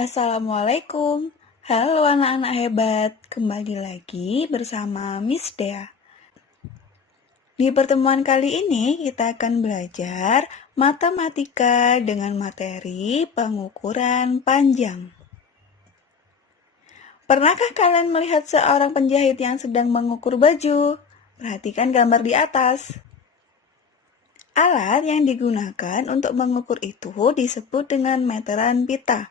Assalamualaikum. Halo anak-anak hebat, kembali lagi bersama Miss Dea. Di pertemuan kali ini kita akan belajar matematika dengan materi pengukuran panjang. Pernahkah kalian melihat seorang penjahit yang sedang mengukur baju? Perhatikan gambar di atas. Alat yang digunakan untuk mengukur itu disebut dengan meteran pita,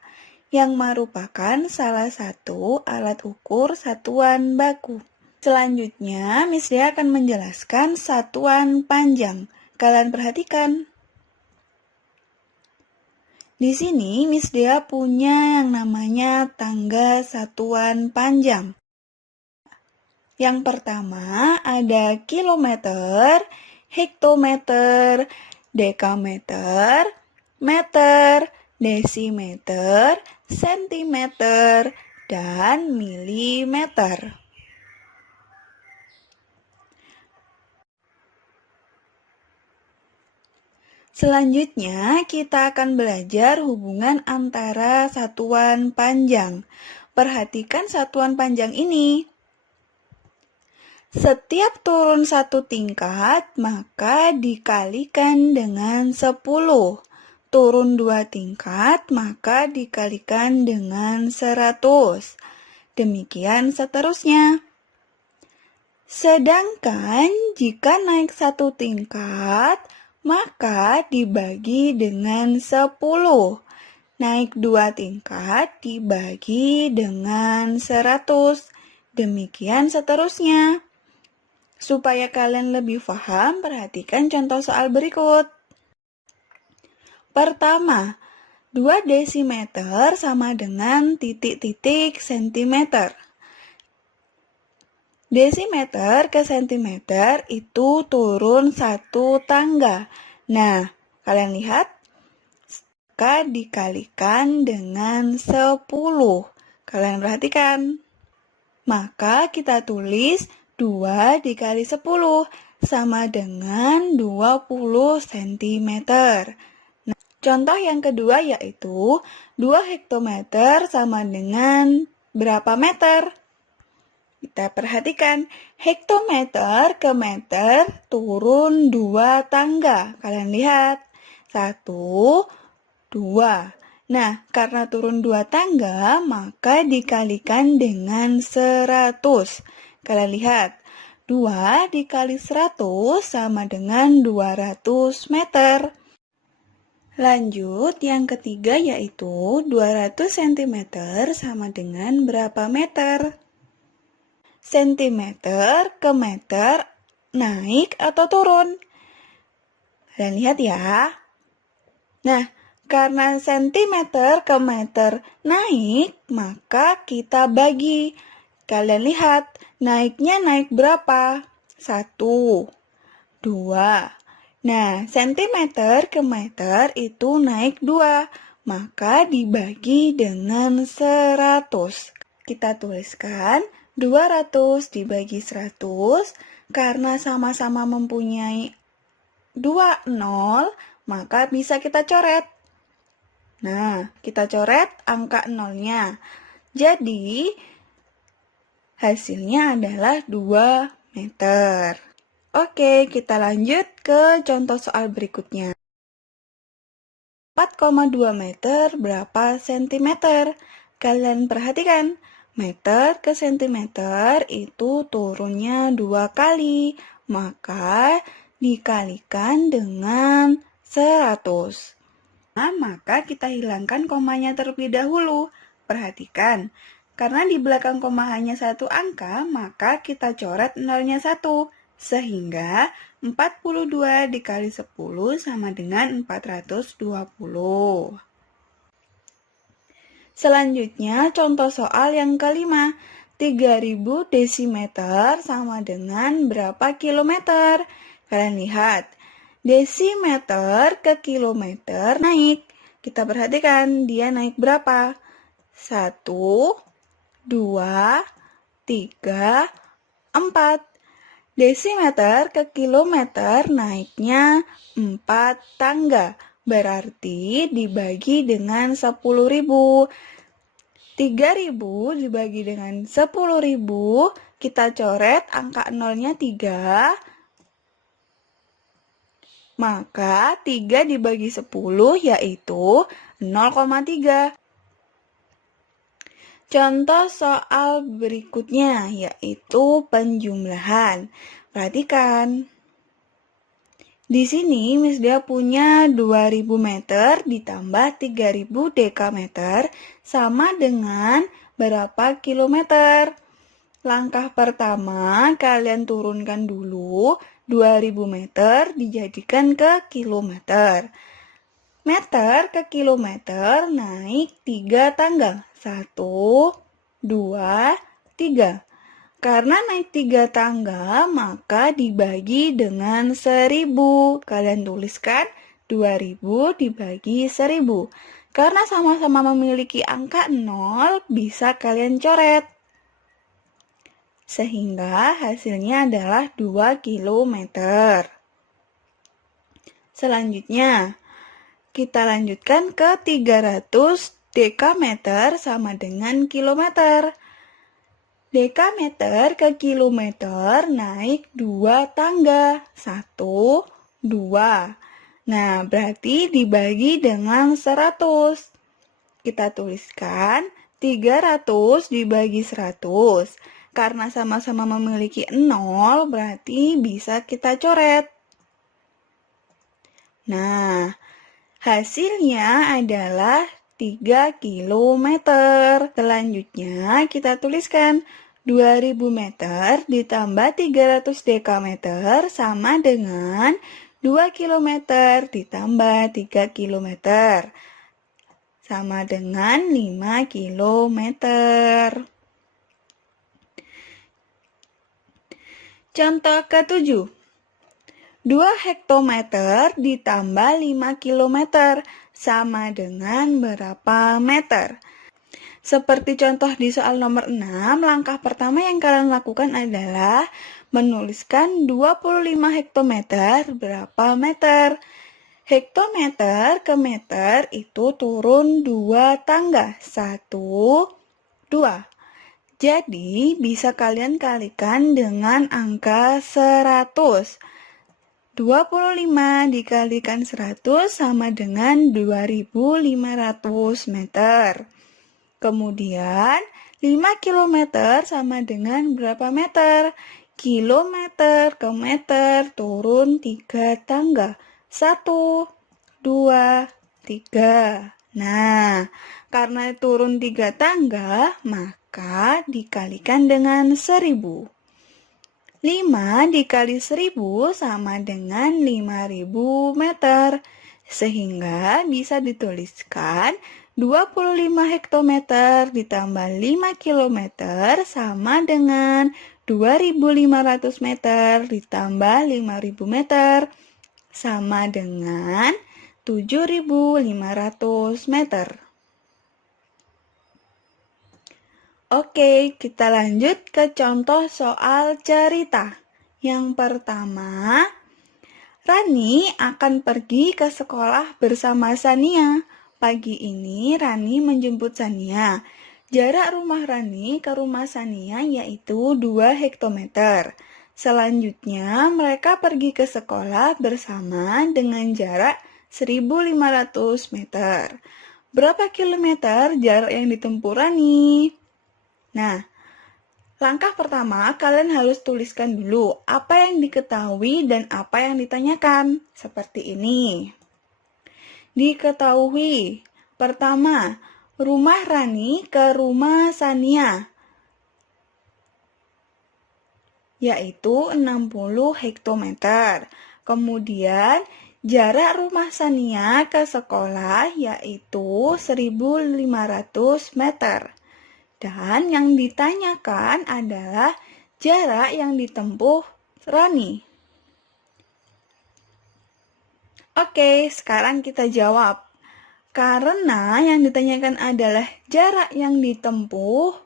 yang merupakan salah satu alat ukur satuan baku. Selanjutnya, Miss Dea akan menjelaskan satuan panjang. Kalian perhatikan. Di sini, Miss Dea punya yang namanya tangga satuan panjang. Yang pertama ada kilometer, hektometer, dekameter, meter, desimeter, sentimeter, dan milimeter. Selanjutnya, kita akan belajar hubungan antara satuan panjang. Perhatikan satuan panjang ini. Setiap turun satu tingkat, maka dikalikan dengan 10. Turun 2 tingkat, maka dikalikan dengan 100. Demikian seterusnya. Sedangkan jika naik 1 tingkat, maka dibagi dengan 10. Naik 2 tingkat dibagi dengan 100. Demikian seterusnya. Supaya kalian lebih paham, perhatikan contoh soal berikut. Pertama, 2 desimeter sama dengan titik-titik sentimeter. Desimeter ke sentimeter itu turun 1 tangga. Nah, kalian lihat, maka dikalikan dengan 10. Kalian perhatikan. Maka kita tulis 2 dikali 10 sama dengan 20 cm. Nah, contoh yang kedua yaitu 2 hektometer sama dengan berapa meter? Kita perhatikan, hektometer ke meter turun 2 tangga. Kalian lihat, 1, 2. Nah, karena turun 2 tangga, maka dikalikan dengan 100. Kalian lihat, 2 dikali 100 sama dengan 200 meter. Lanjut, yang ketiga yaitu 200 cm sama dengan berapa meter? Sentimeter ke meter naik atau turun? Kalian lihat ya. Nah, karena sentimeter ke meter naik, maka kita bagi. Kalian lihat, naiknya naik berapa? 1, 2. Nah, sentimeter ke meter itu naik 2, maka dibagi dengan 100. Kita tuliskan 200 dibagi 100, karena sama-sama mempunyai 2 nol, maka bisa kita coret. Nah, kita coret angka nolnya. Jadi, hasilnya adalah 2 meter. Oke, kita lanjut ke contoh soal berikutnya. 4,2 meter berapa sentimeter? Kalian perhatikan, meter ke sentimeter itu turunnya 2 kali, maka dikalikan dengan 100. Nah, maka kita hilangkan komanya terlebih dahulu. Perhatikan, karena di belakang koma hanya 1 angka, maka kita coret nolnya 1. Sehingga 42 dikali 10 sama dengan 420. Selanjutnya, contoh soal yang kelima. 3000 desimeter sama dengan berapa kilometer? Kalian lihat, desimeter ke kilometer naik. Kita perhatikan, dia naik berapa? 1, 2, 3, 4. Desimeter ke kilometer naiknya 4 tangga. Berarti dibagi dengan 10.000. 3.000 dibagi dengan 10.000, kita coret angka nolnya 3, maka 3 dibagi 10 yaitu 0,3. Contoh soal berikutnya yaitu penjumlahan. Perhatikan. Di sini Miss Dia punya 2000 meter ditambah 3000 dekameter sama dengan berapa kilometer? Langkah pertama, kalian turunkan dulu 2000 meter dijadikan ke kilometer. Meter ke kilometer naik 3 tangga. 1, 2, 3. Karena naik 3 tangga, maka dibagi dengan 1000. Kalian tuliskan 2000 dibagi 1000. Karena sama-sama memiliki angka 0, bisa kalian coret. Sehingga hasilnya adalah 2 km. Selanjutnya, kita lanjutkan ke 300 dekameter sama dengan kilometer. Dekameter ke kilometer naik 2 tangga. 1, 2. Nah, berarti dibagi dengan 100. Kita tuliskan 300 dibagi 100. Karena sama-sama memiliki 0, berarti bisa kita coret. Nah, hasilnya adalah 3 km. Selanjutnya kita tuliskan 2000 meter ditambah 300 dekameter sama dengan 2 km ditambah 3 km. Sama dengan 5 km. Contoh ke-7. 2 hektometer ditambah 5 kilometer sama dengan berapa meter? Seperti contoh di soal nomor 6, langkah pertama yang kalian lakukan adalah menuliskan 25 hektometer berapa meter. Hektometer ke meter itu turun 2 tangga. 1, 2. Jadi bisa kalian kalikan dengan angka 100. 25 dikalikan 100 sama dengan 2500 meter. Kemudian 5 kilometer sama dengan berapa meter? Kilometer ke meter turun 3 tangga. 1, 2, 3. Nah, karena turun 3 tangga, maka dikalikan dengan 1000. 5 dikali 1000 sama dengan 5000 meter. Sehingga bisa dituliskan 25 hektometer ditambah 5 kilometer sama dengan 2500 meter ditambah 5000 meter sama dengan 7500 meter. Oke, kita lanjut ke contoh soal cerita. Yang pertama, Rani akan pergi ke sekolah bersama Sania. Pagi ini Rani menjemput Sania. Jarak rumah Rani ke rumah Sania yaitu 2 hektometer. Selanjutnya, mereka pergi ke sekolah bersama dengan jarak 1500 meter. Berapa kilometer jarak yang ditempuh Rani? Nah, langkah pertama kalian harus tuliskan dulu apa yang diketahui dan apa yang ditanyakan. Seperti ini. Diketahui. Pertama, rumah Rani ke rumah Sania, yaitu 60 hektometer. Kemudian, jarak rumah Sania ke sekolah yaitu 1500 meter. Dan yang ditanyakan adalah jarak yang ditempuh Rani. Oke, sekarang kita jawab. Karena yang ditanyakan adalah jarak yang ditempuh,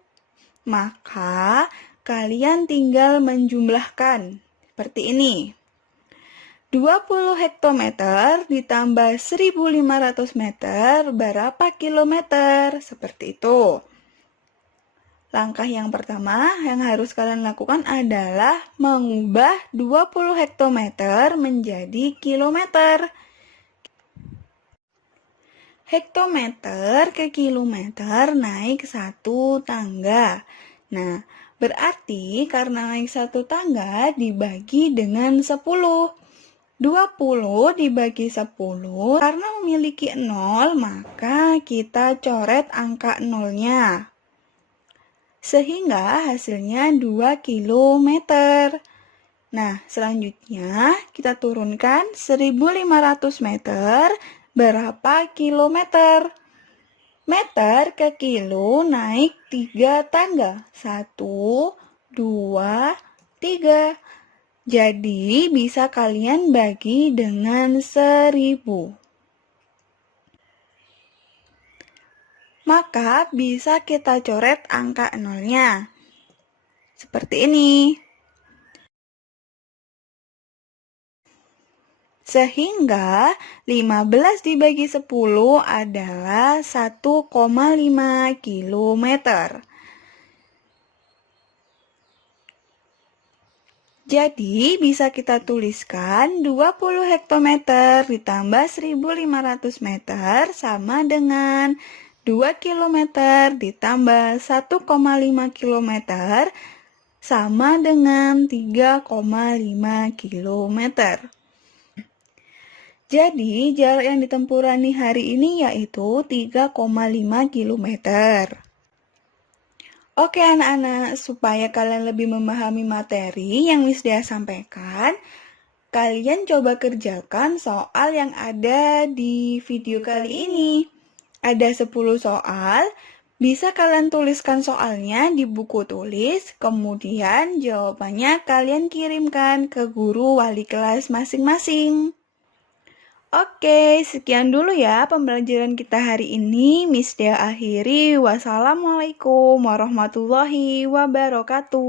maka kalian tinggal menjumlahkan. Seperti ini. 20 hektometer ditambah 1500 meter berapa kilometer? Seperti itu. Langkah yang pertama yang harus kalian lakukan adalah mengubah 20 hektometer menjadi kilometer. Hektometer ke kilometer naik satu tangga. Nah, berarti karena naik satu tangga dibagi dengan 10. 20 dibagi 10, karena memiliki 0, maka kita coret angka 0-nya. Sehingga hasilnya 2 kilometer. Nah, selanjutnya kita turunkan 1.500 meter, berapa kilometer? Meter ke kilo naik 3 tangga. 1, 2, 3. Jadi, bisa kalian bagi dengan 1.000. Maka, bisa kita coret angka 0-nya. Seperti ini. Sehingga, 15 dibagi 10 adalah 1,5 kilometer. Jadi, bisa kita tuliskan 20 hektometer ditambah 1.500 meter sama dengan 2 kilometer ditambah 1,5 kilometer sama dengan 3,5 kilometer. Jadi, jarak yang ditempuh Rani hari ini yaitu 3,5 kilometer. Oke anak-anak, supaya kalian lebih memahami materi yang Miss Dea sampaikan, kalian coba kerjakan soal yang ada di video kali ini. Ada 10 soal, bisa kalian tuliskan soalnya di buku tulis, kemudian jawabannya kalian kirimkan ke guru wali kelas masing-masing. Oke, sekian dulu ya pembelajaran kita hari ini. Miss Dea akhiri. Wassalamualaikum warahmatullahi wabarakatuh.